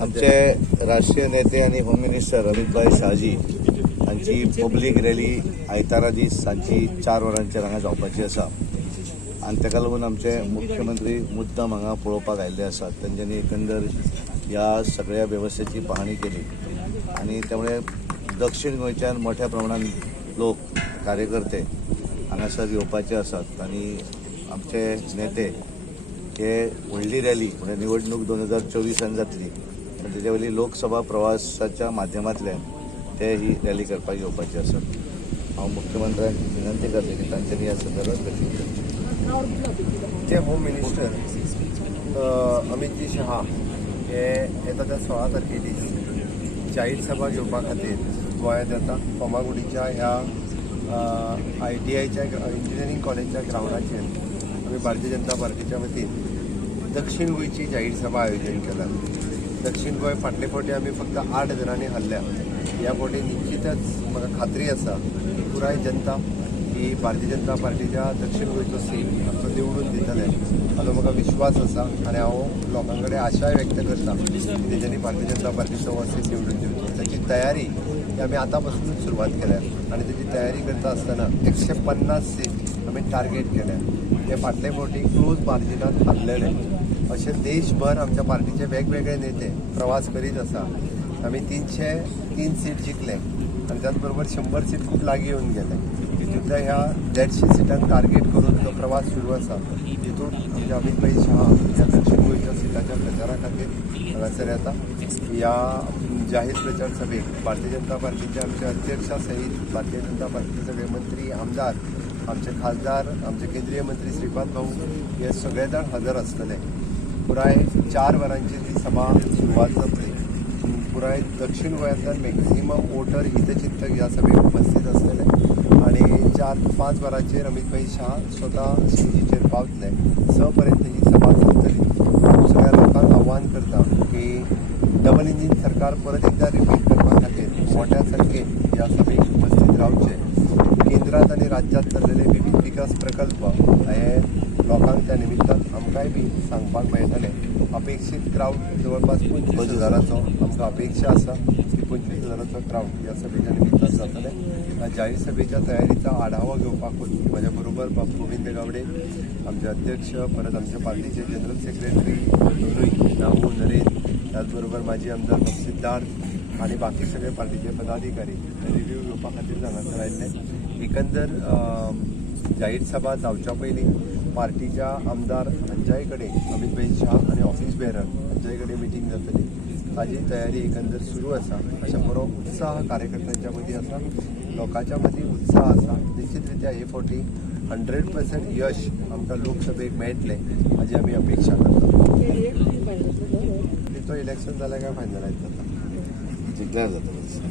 आमचे राष्ट्रीय नेते आणि होम मिनिस्टर अमित शहाजी हांची पब्लीक रॅली आयतारा दीस सांजची 4 वरांचेर हांगा जावपाची आसा आनी ताका लागून आमचे मुख्यमंत्री मुद्दम हांगा पळोवपाक आयिल्ले आसात. तांच्यांनी एकंदर ह्या सगळ्या वेवस्थेची पाहणी केली आणि त्यामुळे दक्षिण गोंयच्यान मोठ्या प्रमाणात लोक कार्यकर्ते हांगासर येवपाचे आसात आणि आमचे नेते हे व्हडली रॅली म्हणजे निवडणूक 2024 जातली पण तेच्या वयली लोकसभा प्रवासाच्या माध्यमांतल्यान ते ही रॅली करपाक येवपाचे आसात. हांव मुख्यमंत्र्यांक विनंती करता की तांच्यांनी ह्या संदर्भात लक्ष दिवचें. जे होम मिनिस्टर अमितजी शहा हे येता त्या 16 तारखे दीस जाहीर सभा घेवपा खातीर गोंयांत येता. फॉर्मागुडीच्या ह्या ITIच्या इंजिनियरींग कॉलेजच्या ग्राउंडाचेर आमी भारतीय जनता पार्टीच्या वतीन दक्षिण गोंयची जाहीर सभा आयोजन केला. दक्षिण गोंय फाटले फावटी आमी फक्त 8 जणांनी हरल्या. ह्या फावटी निश्चितच म्हाका खात्री आसा की पुराय जनता ही भारतीय जनता पार्टीच्या दक्षिण गोंयचो सीट आमचो निवडून दितले हाचो म्हाका विश्वास आसा आनी हांव लोकां कडेन आशाय व्यक्त करता की तेच्यांनी भारतीय जनता पार्टीचो हो सीट निवडून दिवचो. ताची तयारी ही आमी आतां पासूनच सुरवात केल्या आनी तेची तयारी करता आसतना 150 सीट आमी टार्गेट केल्या. ते फाटले फावटी क्लोज मार्जिनात हारलेले. अशे देशभर आमच्या पार्टीचे वेगवेगळे नेते प्रवास करीत आसा. आमी 303 सीट जिखले आनी त्याच बरोबर 100 सीट खूब लागीं येवन गेले. तितूंतल्या ह्या 150 सीटांक टार्गेट करून तो प्रवास सुरू आसा. तितून आमचे अमित शहा ह्या दक्षिण गोंयच्या सिटाच्या प्रचारा खातीर हांगासर येता. ह्या जाहीर प्रचार सभेक भारतीय जनता पार्टीचे आमचे अध्यक्षा सहीत भारतीय जनता पार्टीचे सगळे मंत्री आमदार आमचे खासदार आमचे केंद्रीय मंत्री श्रीपाद भाऊ हे सगळे जाण हजर आसतले. पुराय 4 वरांची ती सभा सुरवात जातली. पुराय दक्षिण गोंयांतल्यान मॅक्झिमम वोटर हितचिंतक ह्या सभेक उपस्थित आसतले आणि 4-5 वरांचेर अमित शहा स्वता स्टेजीचेर पावतले. 6 पर्यंत ही सभा चलतली. सगळ्या लोकांक आव्हान करता की डबल इंजिन सरकार परत एकदा रिपीट करपा खातीर मोठ्या संख्येन ह्या सभेक उपस्थित रावचे. केंद्रात आणि राज्यात चल्लेले विविध विकास प्रकल्प हे लोकांक त्या निमित्तान आमकांय बी सांगपाक मेळटले. अपेक्षीत क्राऊड जवळपास 25,000चो आमकां अपेक्षा आसा. ती 25,000चो क्राऊड ह्या सभेच्या निमित्तान जातले. ह्या जाहीर सभेच्या तयारीचा आढावा घेवपाकूच म्हाज्या बरोबर बाबू गोविंद गावडे आमचे अध्यक्ष परत आमच्या पार्टीचे जनरल सेक्रेटरी दोनूय नामू नरेन त्याचबरोबर माजी आमदार सिद्धार्थ आणि बाकी सगळे पार्टीचे पदाधिकारी रिव्ह्यू घेवपा खातीर हांगासर आयिल्ले. एकंदर जाहीर सभा जावच्या पयलीं पार्टीच्या आमदार हांच्याय कडेन अमित शहा आणि ऑफिस बेरर हांच्याय कडेन मिटींग जातली. ताजी तयारी एकंदर सुरू आसा. अशा बरो उत्साह कार्यकर्त्यांच्या मदीं आसा. लोकांच्या मदीं उत्साह आसा. निश्चित रित्या हे फावटी 100% यश आमकां लोकसभेक मेळटलें हाजी आमी अपेक्षा करता. तो इलेक्शन जाल्यार काय फायनलायज जाता जिखल्यार जाता.